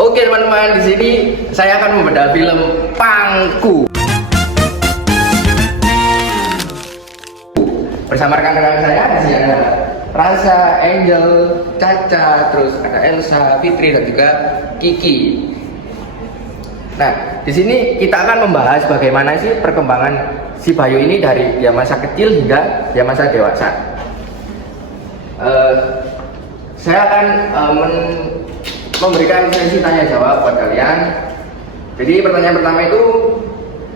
Oke teman-teman, di sini saya akan membedah film Pangku bersama rekan-rekan saya. Di sini ada Rasa, Angel, Caca, terus ada Elsa, Fitri dan juga Kiki. Nah, di sini kita akan membahas bagaimana sih perkembangan si Bayu ini dari dia masa kecil hingga dia masa dewasa. Saya akan memberikan sesi tanya jawab buat kalian. Jadi pertanyaan pertama itu,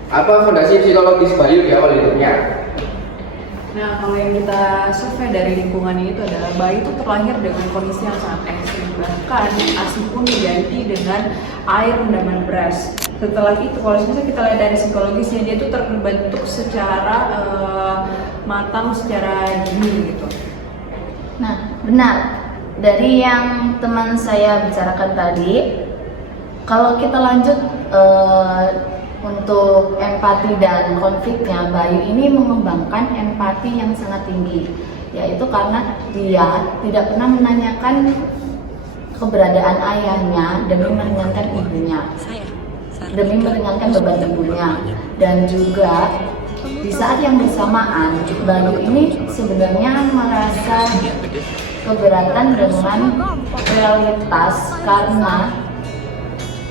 apa fondasi psikologis Bayu di awal hidupnya? Nah, kalau yang kita survei dari lingkungan ini itu adalah bayi itu terlahir dengan kondisi yang sangat ekstrim, bahkan ASI pun diganti dengan air rendaman beras. Setelah itu, kalau misalnya kita lihat dari psikologisnya, dia itu terbentuk secara matang, secara dini gitu. Nah, benar. Dari yang teman saya bicarakan tadi, kalau kita lanjut untuk empati dan konfliknya, Bayu ini mengembangkan empati yang sangat tinggi, yaitu karena dia tidak pernah menanyakan keberadaan ayahnya demi meringankan ibunya, demi meringankan beban ibunya. Dan juga di saat yang bersamaan, Bayu ini sebenarnya merasa keberatan dengan realitas karena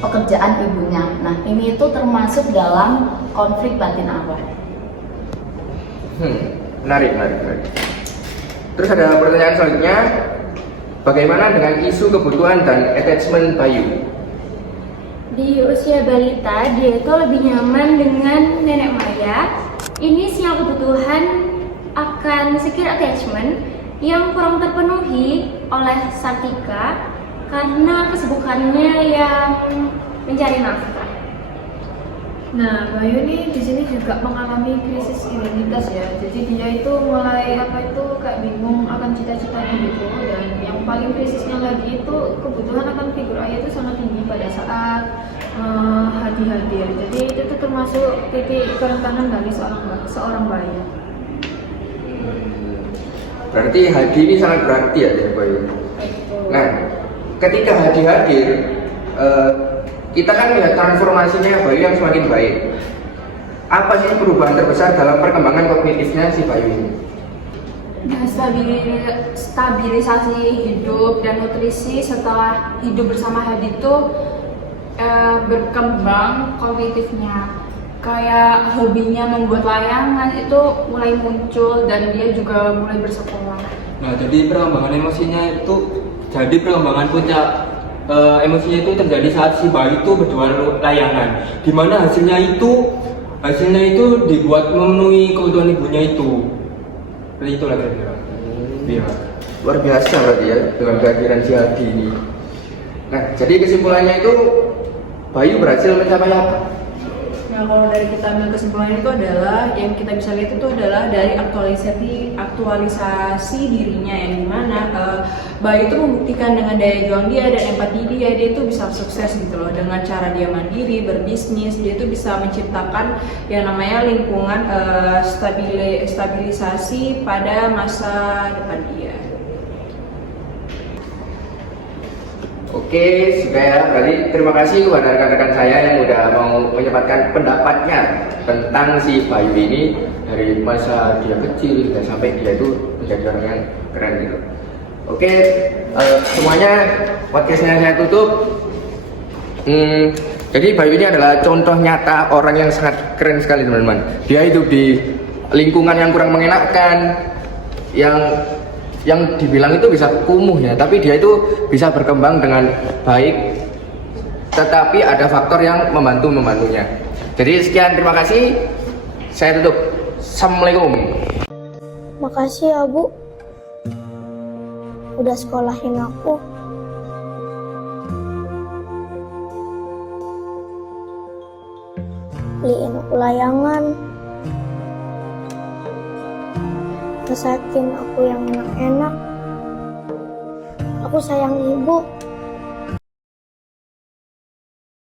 pekerjaan ibunya. Nah, ini itu termasuk dalam konflik batin awal. Menarik. Terus ada pertanyaan selanjutnya, bagaimana dengan isu kebutuhan dan attachment Bayu? Di usia balita, dia itu lebih nyaman dengan nenek Maya. Ini sinyal kebutuhan akan secure attachment yang kurang terpenuhi oleh Sartika karena kesibukannya yang mencari nafkah. Nah, Bayu ini di sini juga mengalami krisis identitas ya. Jadi dia itu mulai kayak bingung akan cita-citanya gitu. Dan yang paling krisisnya lagi itu kebutuhan akan figur ayah itu sangat tinggi pada saat Hadi hadir. Jadi itu tuh termasuk titik kerentanan dari seorang bayi. Berarti Hadi ini sangat berarti ya dari Bayu. Nah, ketika Hadi hadir, kita kan melihat transformasinya Bayu yang semakin baik. Apa sih perubahan terbesar dalam perkembangan kognitifnya si Bayu ini? Nah, stabilisasi hidup dan nutrisi setelah hidup bersama Hadi itu berkembang kognitifnya. Kayak hobinya membuat layangan itu mulai muncul dan dia juga mulai bersekolah. Nah, jadi perkembangan emosinya itu, perkembangan puncak emosinya itu terjadi saat si Bayu itu berjual layangan, dimana hasilnya itu dibuat memenuhi kebutuhan ibunya itu. Seperti itulah kira-kira. Iya. Luar biasa berarti ya dengan kehadiran si Hadi ini. Nah, jadi kesimpulannya itu Bayu berhasil mencapai apa? Nah, kalau dari kita ambil kesimpulan itu adalah yang kita bisa lihat itu adalah dari aktualisasi dirinya, yang dimana Bayu itu membuktikan dengan daya juang dia dan empati dia itu bisa sukses gitu loh, dengan cara dia mandiri, berbisnis, dia itu bisa menciptakan yang namanya lingkungan stabilisasi pada masa depan dia. Oke, sudah ya. Berarti terima kasih kepada rekan-rekan saya yang udah mau menyempatkan pendapatnya tentang si Bayu ini dari masa dia kecil dan sampai dia itu menjadi orang yang keren gitu. Oke, semuanya podcastnya saya tutup. Jadi Bayu ini adalah contoh nyata orang yang sangat keren sekali teman-teman. Dia hidup di lingkungan yang kurang mengenakan, yang dibilang itu bisa kumuh ya, tapi dia itu bisa berkembang dengan baik, tetapi ada faktor yang membantunya. Jadi sekian, terima kasih, saya tutup. Assalamualaikum. Makasih ya Bu, udah sekolahin aku. Beliin aku layangan, masakin aku yang enak-enak. Aku sayang ibu.